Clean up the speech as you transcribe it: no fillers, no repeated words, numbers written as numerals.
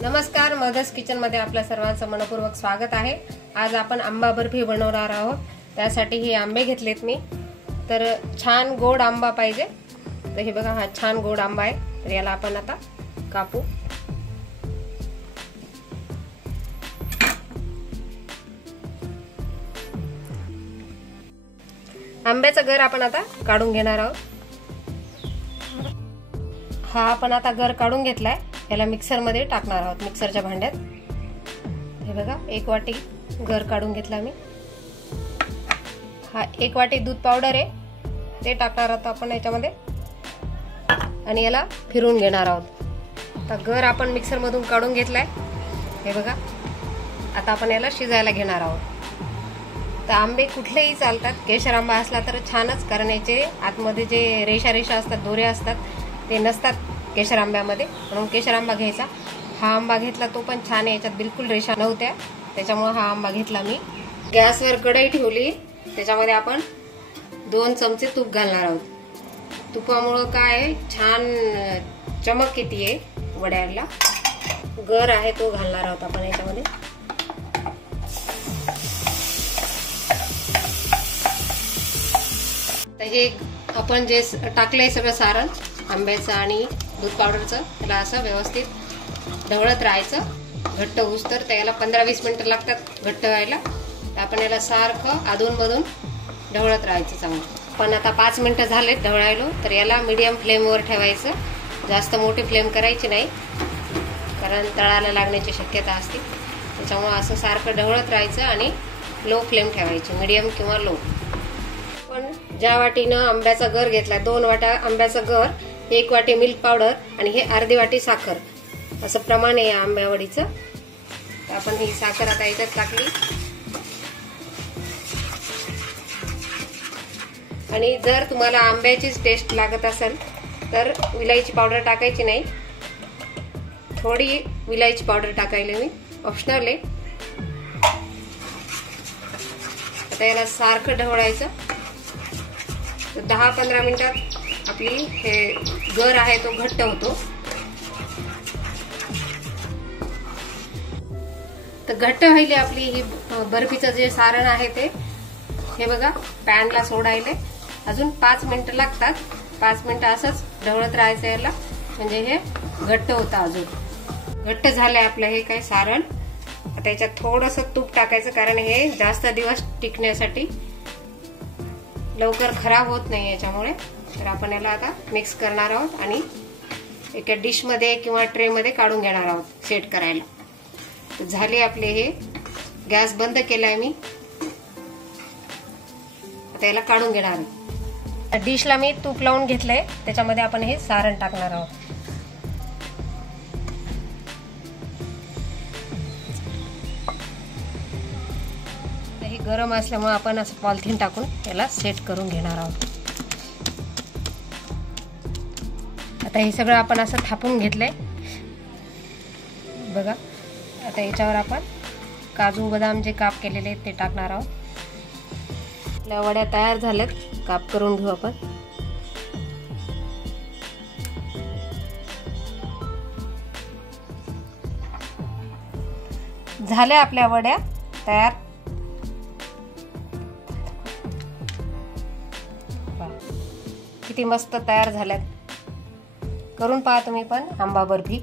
नमस्कार, mother's kitchen मध्ये आपल्या सर्वांचं मनपूर्वक स्वागत आहे। आज आपण आंबा बर्फी बनवणार आहोत। त्यासाठी हे आंबे घेतलेत मी। तर छान गोड आंबा पाहिजे। तर हे बघा, हा छान गोड आंबा आहे। तर याला आपण आता कापू। आंब्याचा गर आपण आता काढून घेणार आहोत। हा आपण आता गर काढून घेतलाय। याला मिक्सर मध्ये टाकणार आहोत, मिक्सरच्या भांड्यात। हे बघा, 1 वाटी गर काढून घेतला मी। हा 1 वाटी दूध पावडर आहे, ते टाकणार आहोत आपण याच्यामध्ये आणि याला फिरवून घेणार आहोत। आता गर आपण मिक्सर मधून काढून घेतलाय। हे बघा, आता आपण याला शिजायला घेणार आहोत। तर आंबे कुठलेही चालतात, केशर आंबा असला तर छानच, कारण याचे आतमध्ये जे रेषा रेषा असतात, दोरे असतात, ते नसतात केशर आंब्यामध्ये, म्हणून केशर आंबा घ्यायचा। हा आंबा घेतला तो पण छान आहे, याच्यात बिलकुल रेषा नव्हत्या, त्याच्यामुळे हा आंबा घेतला मी। गॅसवर कढई ठेवली, त्याच्यामध्ये आपण 2 चमचे तूप घालणार आहोत। तुपामुळे काय छान चमक येते वड्याला। गर आहे तो घालणार आहोत आपण याच्यामध्ये। तर हे आपण जे टाकलंय सगळं सारण आंब्याचं आणि दूध पावडरचं, त्याला असं व्यवस्थित ढवळत राहायचं घट्ट होऊस्तर। त्याला 15-20 मिनिटं लागतात घट्ट व्हायला। तर आपण याला सारखं अधूनमधून ढवळत राहायचं चांगलं। पण आता 5 मिनिटं झालेत ढवळायलो, तर याला मीडियम फ्लेमवर ठेवायचं। जास्त मोठी फ्लेम करायची नाही, कारण तळाला लागण्याची शक्यता असते। त्याच्यामुळे असं सारखं ढवळत राहायचं आणि लो फ्लेम ठेवायची, मीडियम किंवा लो। पण ज्या वाटीनं आंब्याचा गर घेतला, 2 वाट्या आंब्याचा गर, 1 वाटी मिल्क पावडर आणि हे अर्धी वाटी साखर, असं प्रमाण आहे आंब्यावडीचं। आपण ही साखर आता याच्यात टाकली आणि जर तुम्हाला आंब्याचीच टेस्ट लागत असेल तर विलायची पावडर टाकायची नाही, थोडी विलायची पावडर टाकायला मी, ऑप्शनल आहे। आता याला सारखं ढवळायचं। 10-15 मिनिटात आपली हे गर आहे तो घट्ट होतो। तर घट्ट व्हायली आपली ही बर्फीचं जे सारण आहे ते। हे बघा, पॅनला सोडायले अजून 5 मिनिटं लागतात। 5 मिनिटं असंच ढवळत राहायचं याला, म्हणजे हे घट्ट होतं। अजून घट्ट झालंय आपलं हे काय सारण। आता याच्यात थोडंसं तूप टाकायचं, कारण हे जास्त दिवस टिकण्यासाठी, लवकर खराब होत नाही याच्यामुळे। तर आपण याला आता मिक्स करणार आहोत आणि एका डिश मध्ये किंवा ट्रे मध्ये काढून घेणार आहोत सेट करायला। तर झाले आपले हे, गॅस बंद केलाय मी। आता याला काढून घेणार आहे। डिशला मी तूप लावून घेतलंय, त्याच्यामध्ये आपण हे सारण टाकणार आहोत। हे गरम असल्यामुळे आपण असं पॉलिथिन टाकून याला सेट करून घेणार आहोत। आता हे सगळं आपण असं थापून घेतलंय बघा। आता याच्यावर आपण काजू बदाम जे काप केलेले आहेत ते टाकणार आहोत। आपल्या वड्या तयार झाल्यात, काप करून घेऊ आपण। झाल्या आपल्या वड्या तयार। किती मस्त तयार झाल्यात, करून पहा तुम्ही पण आंबा बर्फी।